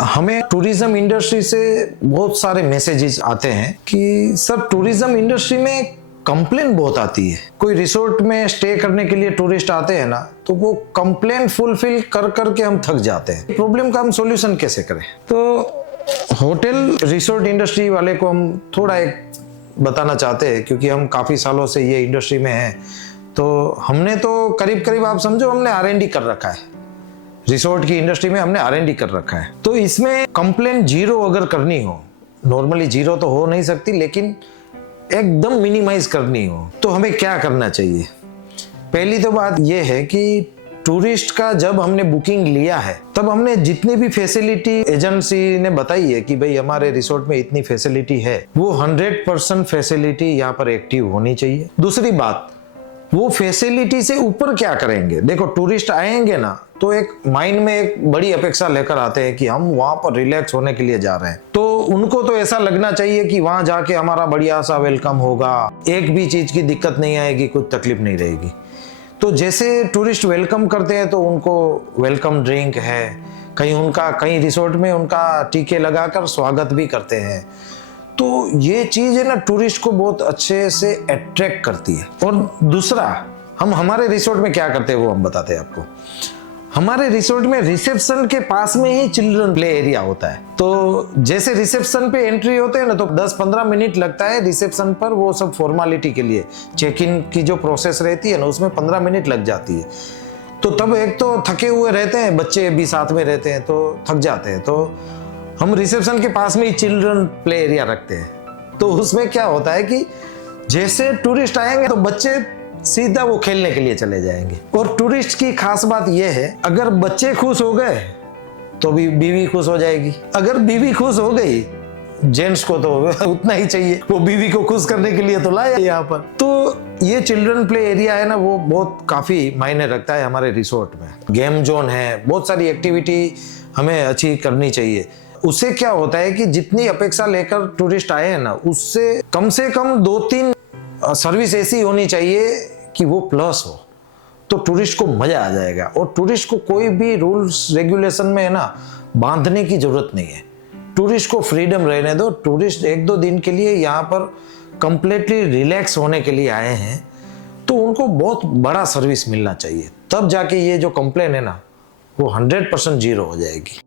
हमें tourism industry से बहुत सारे मैसेजेस आते हैं कि सर टूरिज्म इंडस्ट्री में कंप्लेन बहुत आती है। कोई रिसोर्ट में स्टे करने के लिए टूरिस्ट आते हैं ना, तो वो कंप्लेन फुलफिल कर करके हम थक जाते हैं। प्रॉब्लम का हम सॉल्यूशन कैसे करें? तो होटल रिसोर्ट इंडस्ट्री वाले को हम थोड़ा एक बताना चाहते हैं, क्योंकि हम काफ़ी सालों से ये इंडस्ट्री में हैं। तो हमने तो करीब करीब आप समझो हमने R&D कर रखा है। रिसोर्ट की इंडस्ट्री में हमने R&D कर रखा है। तो इसमें कंप्लेन जीरो अगर करनी हो, नॉर्मली जीरो तो हो नहीं सकती, लेकिन एकदम मिनिमाइज करनी हो तो हमें क्या करना चाहिए? पहली तो बात यह है कि टूरिस्ट का जब हमने बुकिंग लिया है तब हमने जितनी भी फैसिलिटी एजेंसी ने बताई है कि भाई हमारे रिसोर्ट में इतनी फैसिलिटी है, वो 100% फैसिलिटी यहाँ पर एक्टिव होनी चाहिए। दूसरी बात, वो फैसिलिटी से ऊपर क्या करेंगे? देखो, टूरिस्ट आएंगे ना तो एक माइंड में एक बड़ी अपेक्षा लेकर आते हैं कि हम वहां पर रिलैक्स होने के लिए जा रहे हैं। तो उनको तो ऐसा लगना चाहिए कि वहां जाके हमारा बढ़िया सा वेलकम होगा, एक भी चीज की दिक्कत नहीं आएगी, कुछ तकलीफ नहीं रहेगी। तो जैसे टूरिस्ट वेलकम करते हैं तो उनको वेलकम ड्रिंक है, कहीं रिसोर्ट में उनका टीके लगाकर स्वागत भी करते हैं। तो ये चीज है ना, टूरिस्ट को बहुत अच्छे से अट्रैक्ट करती है। और दूसरा, हम हमारे रिसोर्ट में क्या करते हैं वो हम बताते हैं आपको। हमारे रिसोर्ट में रिसेप्शन के पास में ही चिल्ड्रन प्ले एरिया होता है। तो जैसे रिसेप्शन पे एंट्री होते हैं ना, तो 10-15 मिनट लगता है रिसेप्शन पर, वो सब फॉर्मेलिटी के लिए। चेक इन की जो प्रोसेस रहती है ना, उसमें 15 मिनट लग जाती है। तो तब एक तो थके हुए रहते हैं, बच्चे भी साथ में रहते हैं तो थक जाते हैं। तो हम रिसेप्शन के पास में ही चिल्ड्रन प्ले एरिया रखते हैं। तो उसमें क्या होता है कि जैसे टूरिस्ट आएंगे तो बच्चे सीधा वो खेलने के लिए चले जाएंगे। और टूरिस्ट की खास बात यह है, अगर बच्चे खुश हो गए तो भी बीवी खुश हो जाएगी। अगर बीवी खुश हो गई, जेंट्स को तो उतना ही चाहिए, वो बीवी को खुश करने के लिए तो लाया यहाँ पर। तो ये चिल्ड्रन प्ले एरिया है ना, वो बहुत काफी मायने रखता है हमारे रिसोर्ट में। गेम जोन है, बहुत सारी एक्टिविटी हमें अच्छी करनी चाहिए। उससे क्या होता है कि जितनी अपेक्षा लेकर टूरिस्ट आए हैं ना, उससे कम से कम 2-3 सर्विस ऐसी होनी चाहिए कि वो प्लस हो, तो टूरिस्ट को मजा आ जाएगा। और टूरिस्ट को कोई भी रूल्स रेगुलेशन में है ना बांधने की जरूरत नहीं है। टूरिस्ट को फ्रीडम रहने दो। टूरिस्ट 1-2 दिन के लिए यहाँ पर कंप्लीटली रिलैक्स होने के लिए आए हैं, तो उनको बहुत बड़ा सर्विस मिलना चाहिए। तब जाके ये जो कंप्लेन है ना, वो 100% जीरो हो जाएगी।